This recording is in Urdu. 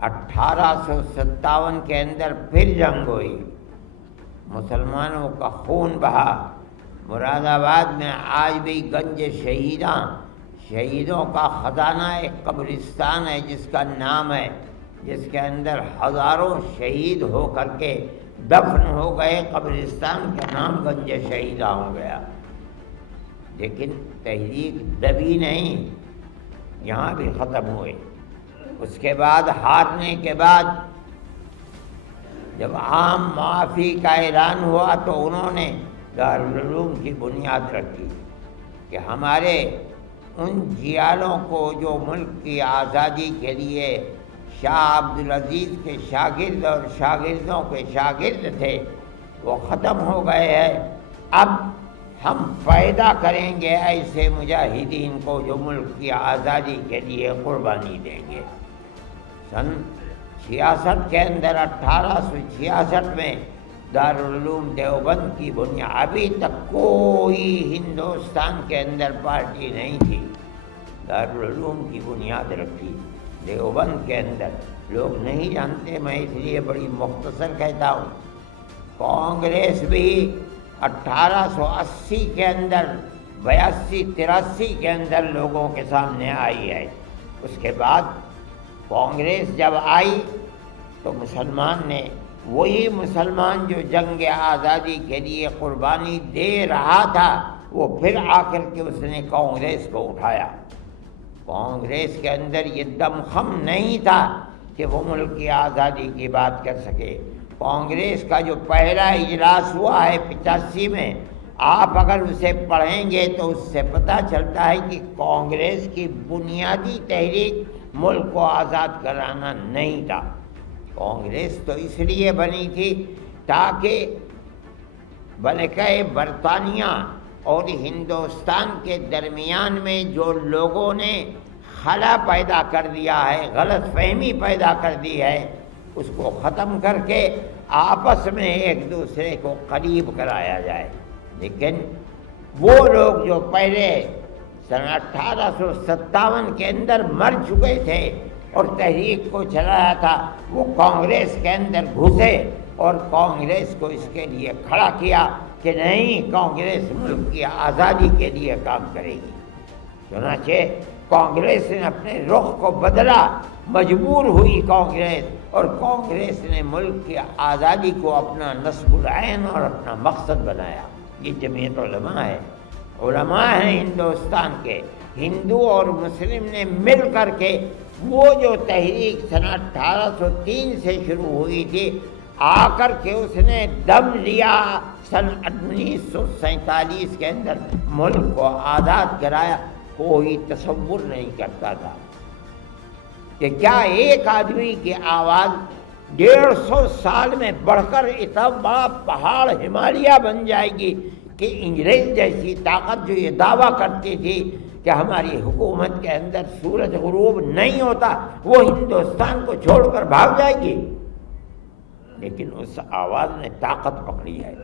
1857 کے اندر پھر جنگ ہوئی، مسلمانوں کا خون بہا۔ مراد آباد میں آج بھی گنج شہیدوں کا خزانہ ایک قبرستان ہے جس کا نام ہے، جس کے اندر ہزاروں شہید ہو کر کے دفن ہو گئے، قبرستان کا نام گنج شہیدہ ہو گیا۔ لیکن تحریک دبی نہیں، یہاں بھی ختم ہوئے۔ اس کے بعد ہارنے کے بعد جب عام معافی کا اعلان ہوا تو انہوں نے دارالعلوم کی بنیاد رکھی کہ ہمارے ان جیالوں کو جو ملک کی آزادی کے لیے شاہ عبدالعزیز کے شاگرد اور شاگردوں کے شاگرد تھے وہ ختم ہو گئے ہیں، اب ہم پیدا کریں گے ایسے مجاہدین کو جو ملک کی آزادی کے لیے قربانی دیں گے۔ سن 66 کے اندر 1866 میں دارالعلوم دیوبند کی بنیاد، ابھی تک کوئی ہندوستان کے اندر پارٹی نہیں تھی، دارالعلوم کی بنیاد رکھی دیوبند کے اندر۔ لوگ نہیں جانتے، میں اس لیے بڑی مختصر کہتا ہوں۔ کانگریس بھی 1880 کے اندر 82-83 کے اندر لوگوں کے سامنے آئی ہے۔ اس کے بعد کانگریس جب آئی تو وہی مسلمان جو جنگ آزادی کے لیے قربانی دے رہا تھا وہ پھر آ کر کے اس نے کانگریس کو اٹھایا۔ کانگریس کے اندر یہ دمخم نہیں تھا کہ وہ ملک کی آزادی کی بات کر سکے۔ کانگریس کا جو پہلا اجلاس ہوا ہے 85 میں، آپ اگر اسے پڑھیں گے تو اس سے پتہ چلتا ہے کہ کانگریس کی بنیادی تحریک ملک کو آزاد کرانا نہیں تھا۔ کانگریس تو اس لیے بنی تھی تاکہ ملکہ برطانیہ اور ہندوستان کے درمیان میں جو لوگوں نے خلا پیدا کر دیا ہے، غلط فہمی پیدا کر دی ہے، اس کو ختم کر کے آپس میں ایک دوسرے کو قریب کرایا جائے۔ لیکن وہ لوگ جو پہلے سن 1857 کے اندر مر چکے تھے اور تحریک کو چلایا تھا، وہ کانگریس کے اندر گھسے اور کانگریس کو اس کے لیے کھڑا کیا کہ نہیں، کانگریس ملک کی آزادی کے لیے کام کرے گی۔ چنانچہ کانگریس نے اپنے رخ کو بدلا، مجبور ہوئی کانگریس، اور کانگریس نے ملک کی آزادی کو اپنا نصب العین اور اپنا مقصد بنایا۔ یہ جمعیت علماء ہے، علماء ہیں ہندوستان کے، ہندو اور مسلم نے مل کر کے وہ جو تحریک سن 1803 سے شروع ہوئی تھی، آ کر کے اس نے دم لیا، سن 1947 کے اندر ملک کو آزاد کرایا۔ کوئی تصور نہیں کرتا تھا کہ کیا ایک آدمی کی آواز 150 سال میں بڑھ کر اتنا بڑا پہاڑ ہمالیہ بن جائے گی کہ انگریز جیسی طاقت جو یہ دعویٰ کرتی تھی کہ ہماری حکومت کے اندر سورج غروب نہیں ہوتا، وہ ہندوستان کو چھوڑ کر بھاگ جائے گی۔ لیکن اس آواز نے طاقت پکڑی ہے۔